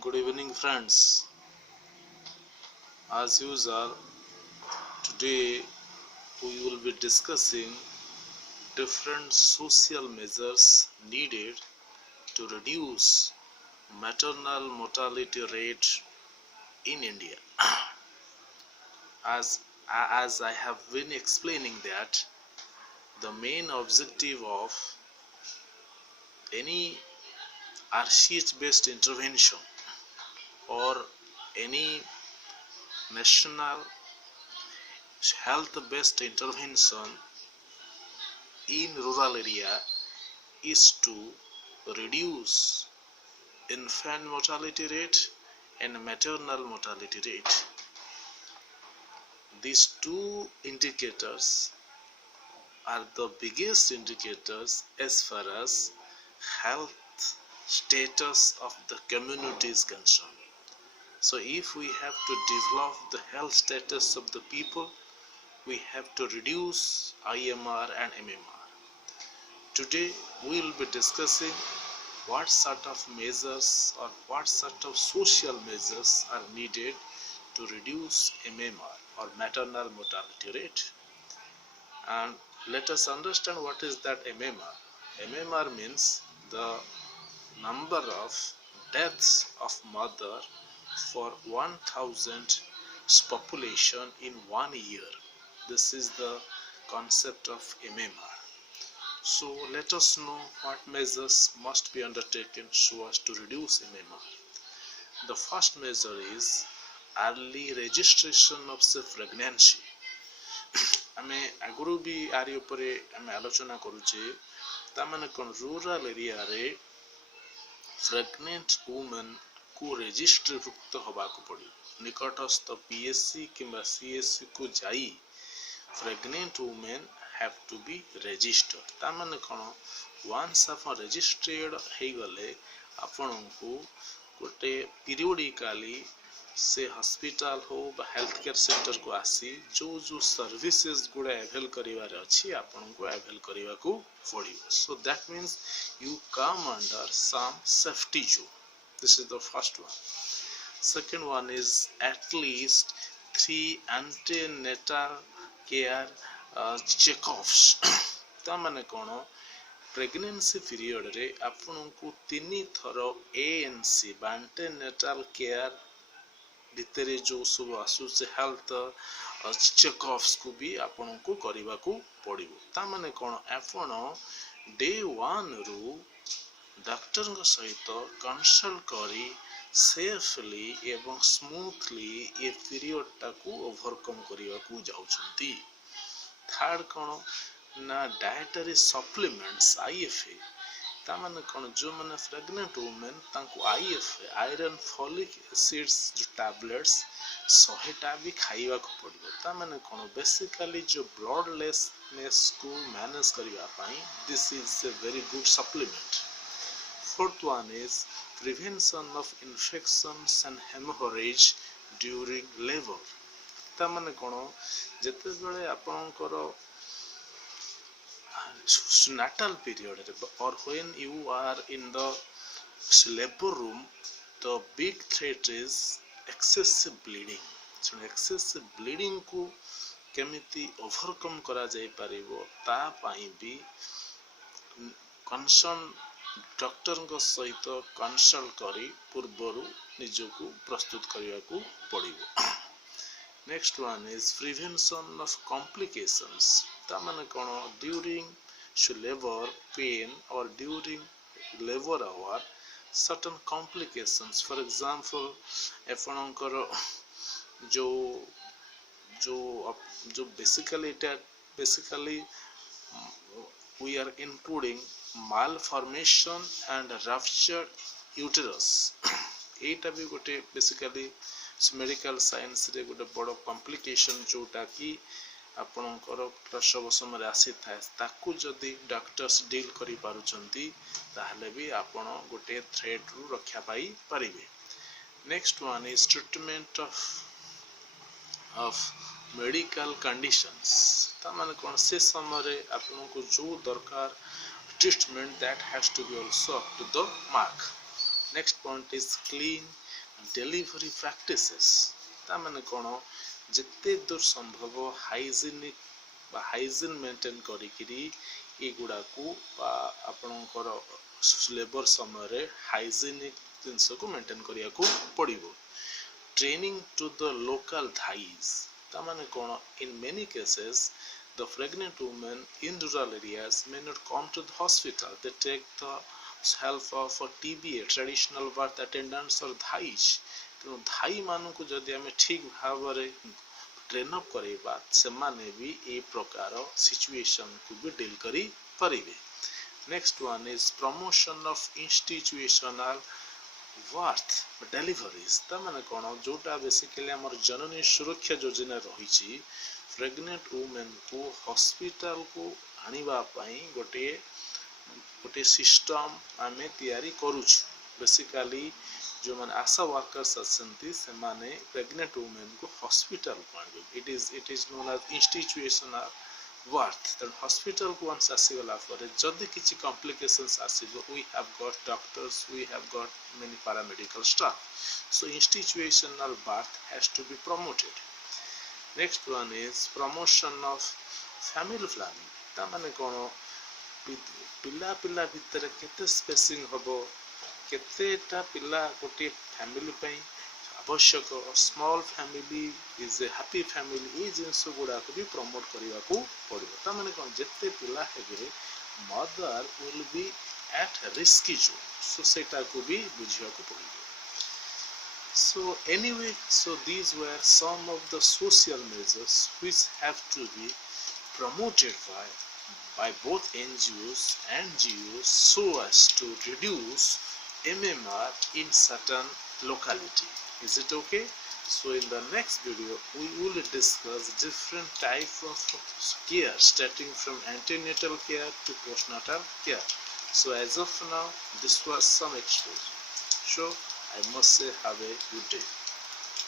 Good evening, friends. As usual, today we will be discussing different social measures needed to reduce maternal mortality rate in India. As I have been explaining that the main objective of any RCH based intervention or any national health based intervention in rural area is to reduce infant mortality rate and maternal mortality rate. These two indicators are the biggest indicators as far as health status of the community is concerned. So if we have to develop the health status of the people, we have to reduce IMR and MMR. Today we will be discussing what sort of measures or what sort of social measures are needed to reduce MMR or maternal mortality rate. And let us understand what is that MMR. MMR means the number of deaths of mother for 1000 population in 1 year. This is the concept of MMR. So let us know what measures must be undertaken so as to reduce MMR. The first measure is early registration of pregnancy. आमे आगुरु भी आरि उपरे आमे आलोचना करूचे तामाने कोन rural area रे प्रेग्नेंट वुमेन को रजिस्ट्री भुक्त होबा को पड़ी निकटस्थ पीएससी किंबा सीएससी को जाई pregnant women have to be registered. तामाने कोन once आप registered हे गले आपनको गोटे पीरियडिकली से हॉस्पिटल हो बा हेल्थ केयर सेंटर को आसी जो सर्विसेज गुडा अवेल करिवार अछि आपनको अवेल करिवा को पड़िबो. So that means you come under some safety zone. This is the first one. Second one is at least 3 antenatal care checkups. ता माने कोन प्रेगनेंसी पीरियड रे आपनको 3 थरो ANC antenatal care भितर जो सब आसु से हेल्थ चेकअप्स को भी आपनको करबा को पड़िबो. ता माने कोन आपण डे 1 रु डॉक्टर के सहित कंसल्ट करी सेफली एवं स्मूथली ए पीरियड टा को ओवरकम करबा को जाउछंती. थर्ड कोन ना डाइटरी सप्लीमेंट्स IFA ता माने कोन जो माने प्रेग्नेंट वुमेन तांको IFA आयरन फॉलिक एसिड्स जो टैबलेट्स 100 टा भी खाइबा को पड़िबो. ता माने कोन बेसिकली जो ब्लडलेसनेस को मैनेज करबा पई this is a very good supplement. Fourth one is prevention of infections and haemorrhage during labour. ता माने कोन जते बेले आपनकर natal period or when you are in the labor room, the big threat is excessive bleeding. So excessive bleeding को केमिति overcome करा जाय परिबो ता पई भी कंसर्न डॉक्टर को सहित कंसल्ट करी पूर्वरु निजको प्रस्तुत करिया को पड़िबो. Next one is prevention of complications. ता माने कोन during labor pain or during labor hour certain complications, for example एफणकर जो basically we are including malformation and ruptured uterus. एटा भी गोटे बेसिकली मेडिकल साइंस रे गोटे बड़ कॉम्प्लिकेशन जोटा कि आपणकर प्रसव समय आसी थाए ताकू जदि डॉक्टर्स डील करि पारुचंती ताहले भी आपण गोटे थ्रेट रु रक्षा पाई परिबे. Next one is treatment of medical conditions. ता माने कोन से समय रे आपनको जो दरकार treatment that has to be also up to the mark. Next point is clean delivery practices. ता माने कोन जिते दूर संभव हाइजीनिक बा हाइजीन मेंटेन करिकरी एगुड़ा को बा आपणकर लेबर समय रे हाइजीनिक जिनस को मेंटेन करिया को पड़िबो. Training to the local dhais. ता माने कोन in many cases the pregnant women in rural areas may not come to the hospital. They take the help of a TBA traditional birth attendants or dhais. तेणु धाई मान को जदि आम ठीक भाव ट्रेन अप करवा से माने भी ए प्रकार सिचुएशन को भी डील करी परिबे. Next one is promotion of institutional birth deliveries. ता माने कोन जोटा बेसिकली हमर जननी सुरक्षा योजना रही प्रेग्नेंट वुमेन को हॉस्पिटल को आनिबा पई गोटे सिस्टम आमे तैयारी करूछु. बेसिकली जो माने आशा वर्कर्स असंती से माने प्रेग्नेंट वुमेन को हॉस्पिटल को it is known as institutional birth. then hospital को once आसीगला पर जदि किछि complications आसीबो we have got doctors, we have got many paramedical staff, so institutional birth has to be promoted. Next one is promotion of family planning. ता माने कोन पिला पिला भितर केते स्पेसिंग हबो केतेटा पिला गोटे फैमिली पई आवश्यक. Small family is a happy family ए जिंस गुडा को भी प्रमोट करबा को पड़िबो. ता माने कोन जत्ते पिला हेबे mother will be at risky zone, so सेटा को भी बुझिया को पड़िबो. So anyway, so these were some of the social measures which have to be promoted by both NGOs and GOs so as to reduce MMR in certain locality. Is it okay? So in the next video we will discuss different type of care starting from antenatal care to postnatal care. So as of now this was some exposure. So I must say have a good day.